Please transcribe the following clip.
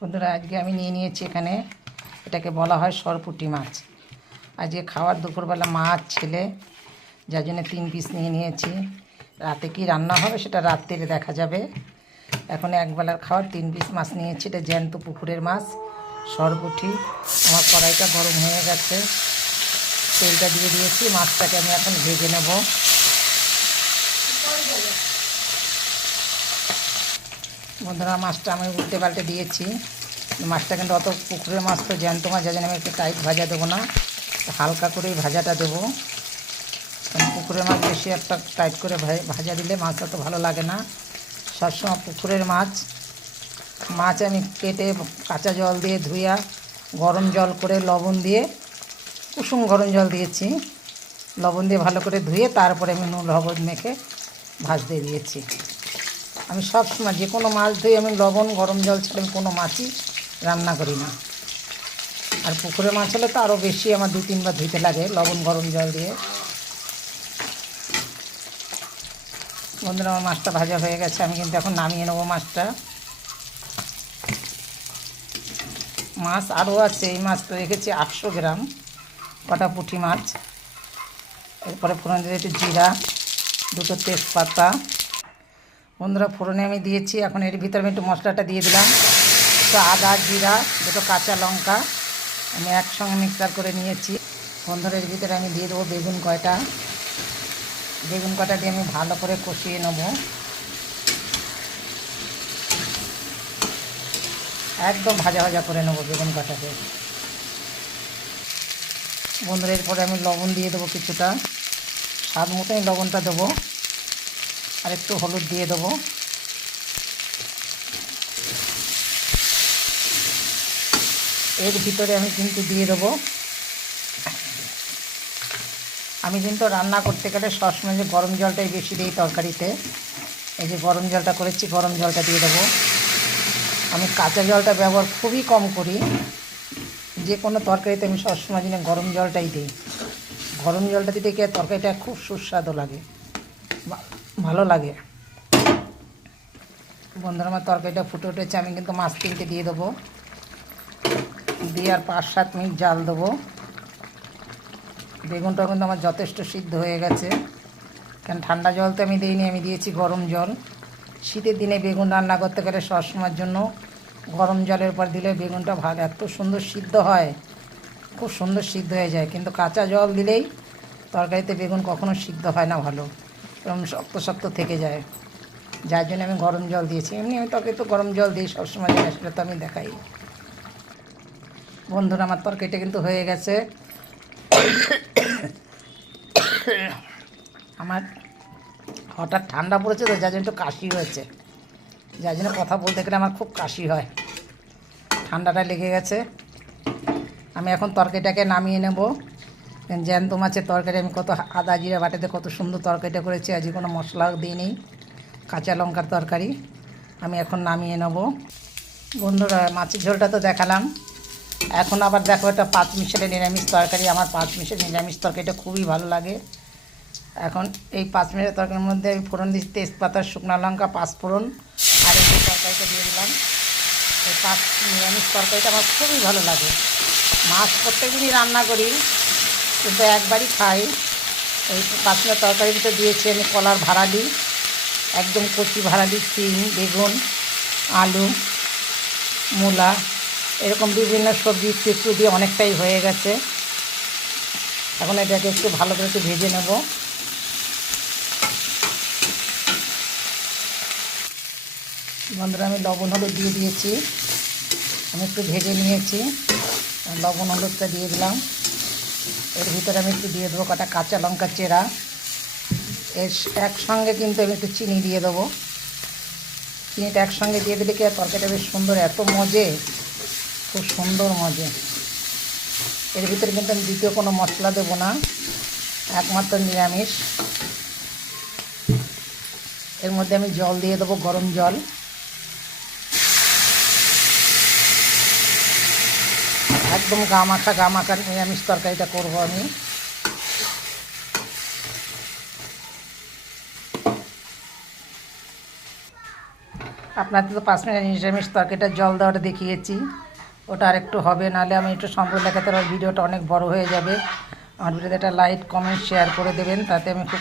বন্ধুরা, আজকে আমি নিয়ে নিয়েছি এখানে, এটাকে বলা হয় সরপুঁটি মাছ। আজকে খাওয়ার দুপুরবেলা মাছ ছেলে, যার জন্য 3 পিস নিয়ে নিয়েছি। রাতে কি রান্না হবে সেটা রাত্রে দেখা যাবে। এখন একবেলার খাওয়ার 3 পিস মাছ নিয়েছি। এটা জ্যান্ত পুকুরের মাছ, সরপুঁটি। আমার কড়াইটা গরম হয়ে গেছে, তেলটা দিয়ে দিয়েছি। মাছটাকে আমি এখন ভেজে নেব। বন্ধুরা, মাছটা আমি উল্টে পাল্টে দিয়েছি। মাছটা কিন্তু অত পুকুরের মাছ তো জ্যান্ত মাছ, যার জন্য আমি একটু টাইট ভাজা দেবো না, হালকা করেই ভাজাটা দেবো। কারণ পুকুরের মাছ বেশি একটা টাইট করে ভাজা দিলে মাছটা তো ভালো লাগে না। সবসময় পুকুরের মাছ আমি কেটে কাঁচা জল দিয়ে ধুইয়া গরম জল করে লবণ দিয়ে, কুসুম গরম জল দিয়েছি, লবণ দিয়ে ভালো করে ধুয়ে তারপরে আমি নুন লবণ মেখে ভাজতে দিয়েছি। আমি সবসময় যে কোনো মাছ ধুই আমি লবণ গরম জল ছাড়া আমি কোনো মাছই রান্না করি না। আর পুকুরের মাছ হলে তো আরও বেশি, আমার 2-3 বার ধুতে লাগে লবণ গরম জল দিয়ে। বন্ধুরা, আমার মাছটা ভাজা হয়ে গেছে, আমি কিন্তু এখন নামিয়ে নেবো মাছটা। মাছ আরও আছে, এই মাছ তো রেখেছি 800 গ্রাম, কটা পুঁটি মাছ। এরপরে ফোড়ন দিয়ে একটু জিরা, 2টো তেজপাতা। বন্ধুরা, ফোড়নে আমি দিয়েছি। এখন এর ভিতরে আমি একটু মশলাটা দিয়ে দিলাম। তো আদা, জিরা, 2টো কাঁচা লঙ্কা আমি একসঙ্গে মিক্সার করে নিয়েছি। বন্ধুরা, এর ভিতরে আমি দিয়ে দেবো বেগুন কয়টা। বেগুন কয়টা দিয়ে আমি ভালো করে কষিয়ে নেব, একদম ভাজা ভাজা করে নেবো বেগুন কয়টাকে। বন্ধুরা, এরপরে আমি লবণ দিয়ে দেবো কিছুটা, স্বাদ মতোই লবণটা দেবো, আর একটু হলুদ দিয়ে দেবো। এর ভিতরে আমি কিন্তু দিয়ে দেবো, আমি কিন্তু রান্না করতে গেলে সবসময় যে গরম জলটাই বেশি দিই তরকারিতে। এই যে গরম জলটা করেছি, গরম জলটা দিয়ে দেবো। আমি কাঁচা জলটা ব্যবহার খুবই কম করি, যে কোনো তরকারিতে আমি সবসময় যেন গরম জলটাই দিই। গরম জলটা দিতে গিয়ে তরকারিটা খুব সুস্বাদু লাগে, ভালো লাগে। বন্ধুরা, আমার তরকারিটা ফুটে উঠেছে, আমি কিন্তু মাছ 3টে দিয়ে দেবো, দিয়ে আর 5-7 মিনিট জাল দেবো। বেগুনটা কিন্তু আমার যথেষ্ট সিদ্ধ হয়ে গেছে, কারণ ঠান্ডা জল তো আমি দিইনি, আমি দিয়েছি গরম জল। শীতের দিনে বেগুন রান্না করতে গেলে সবসময়ের জন্য গরম জলের উপর দিলে বেগুনটা ভালো, এত সুন্দর সিদ্ধ হয়, খুব সুন্দর সিদ্ধ হয়ে যায়। কিন্তু কাঁচা জল দিলেই তরকারিতে বেগুন কখনো সিদ্ধ হয় না ভালো, এরকম শক্ত শক্ত থেকে যায়, যার জন্য আমি গরম জল দিয়েছি। এমনি আমি তরকারি তো গরম জল দিই সবসময়, সেটা তো আমি দেখাই। বন্ধুরা, আমার তরকারিটা কিন্তু হয়ে গেছে। আমার হঠাৎ ঠান্ডা পড়েছে তো, যার জন্য একটু কাশি হয়েছে, যার জন্য কথা বলতে গেলে আমার খুব কাশি হয়, ঠান্ডাটা লেগে গেছে। আমি এখন তরকারিটাকে নামিয়ে নেব। জ্যান্ত মাছের তরকারি আমি কত আদা জিরা বাটাতে কত সুন্দর তরকারিটা করেছি, আজকে কোনো মশলাও দিইনি, কাঁচা লঙ্কার তরকারি। আমি এখন নামিয়ে নেব। বন্ধুরা, মাছের ঝোলটা তো দেখালাম, এখন আবার দেখো এটা 5 মিশালি নিরামিষ তরকারি। আমার 5 মিশালি নিরামিষ তরকারিটা খুবই ভালো লাগে। এখন এই 5 মিশালি তরকারির মধ্যে আমি ফোড়ন দিচ্ছি তেজপাতা, শুকনো লঙ্কা, 5 ফোড়ন, আর এই তরকারিটা দিয়ে দিলাম। এই 5 নিরামিষ তরকারিটা আমার খুবই ভালো লাগে। মাছ প্রত্যেক দিনই রান্না করি, কিন্তু একবারই খাই। এই 5 মিশালি তরকারির ভিতরে দিয়েছি আমি কলার ভাড়ালি, একদম কচি ভাড়ালি, সিম, বেগুন, আলু, মূলা, এরকম বিভিন্ন সবজি একটু দিয়ে অনেকটাই হয়ে গেছে। এখন এটাকে একটু ভালো করে একটু ভেজে নেব। বন্ধুরা, আমি লবণ হলুদ দিয়ে দিয়েছি, আমি একটু ভেজে নিয়েছি, লবণ হলুদটা দিয়ে দিলাম। এর ভিতরে আমি একটু দিয়ে দেবো কটা কাঁচা লঙ্কা চেরা। এর একসঙ্গে কিন্তু আমি একটু চিনি দিয়ে দেবো। চিনিটা একসঙ্গে দিয়ে দিলে কি আর তরকারিটা বেশ সুন্দর, এত মজে, খুব সুন্দর মজে। এর ভিতরে কিন্তু আমি দ্বিতীয় কোনো মশলা দেবো না, একমাত্র নিরামিষ। এর মধ্যে আমি জল দিয়ে দেবো, গরম জল। একদম গা মাখা নিরামিষ তরকারিটা করবো আমি। আপনাদের তো 5 মিনিট নিরামিষ তরকারিটা জল দেওয়াটা দেখিয়েছি, ওটা আরেকটু হবে, নাহলে আমি একটু সম্পূর্ণ দেখাতে ভিডিওটা অনেক বড় হয়ে যাবে। আমার ভিডিওতে একটা লাইক কমেন্ট শেয়ার করে দেবেন, তাতে আমি খুব